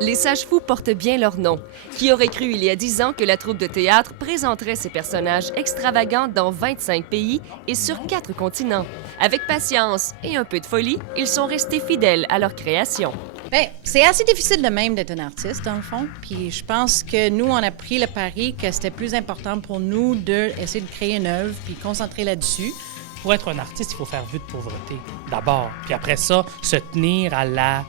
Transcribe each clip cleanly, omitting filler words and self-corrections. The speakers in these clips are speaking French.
Les Sages-Fous portent bien leur nom. Qui aurait cru il y a 10 ans que la troupe de théâtre présenterait ces personnages extravagants dans 25 pays et sur 4 continents? Avec patience et un peu de folie, ils sont restés fidèles à leur création. Bien, c'est assez difficile de même d'être un artiste, dans le fond. Puis je pense que nous, on a pris le pari que c'était plus important pour nous d'essayer de créer une œuvre puis concentrer là-dessus. Pour être un artiste, il faut faire vue de pauvreté, d'abord. Puis après ça, se tenir à la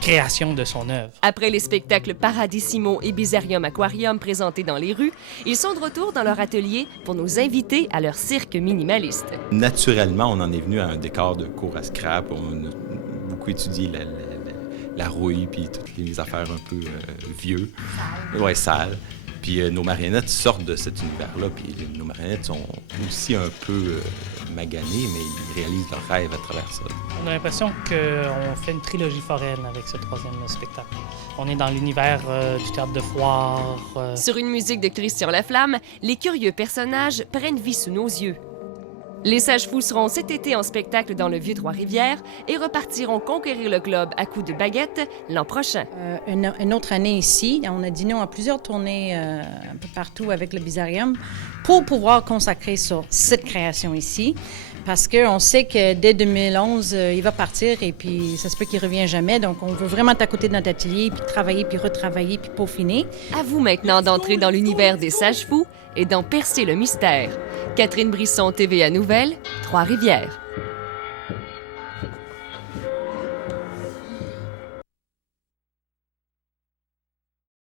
création de son œuvre. Après les spectacles Paradissimo et Bizarium Aquarium présentés dans les rues, ils sont de retour dans leur atelier pour nous inviter à leur cirque minimaliste. Naturellement, on en est venu à un décor de cours à scrap. On a beaucoup étudié la rouille puis toutes les affaires un peu vieux. Ouais, sales. Puis nos marionnettes sortent de cet univers-là, puis nos marionnettes sont aussi un peu maganées, mais ils réalisent leurs rêves à travers ça. On a l'impression qu'on fait une trilogie foraine avec ce troisième spectacle. On est dans l'univers du théâtre de foire. Sur une musique de Christian Laflamme, les curieux personnages prennent vie sous nos yeux. Les Sages-Fous seront cet été en spectacle dans le Vieux-Trois-Rivières et repartiront conquérir le globe à coups de baguette l'an prochain. Une autre année ici, on a dit non à plusieurs tournées un peu partout avec le Bizarium pour pouvoir consacrer sur cette création ici. Parce qu'on sait que dès 2011, il va partir et puis ça se peut qu'il ne revient jamais. Donc, on veut vraiment être à côté de notre atelier, puis travailler, puis retravailler, puis peaufiner. À vous maintenant d'entrer dans l'univers des Sages-Fous et d'en percer le mystère. Catherine Brisson, TVA Nouvelles, Trois-Rivières.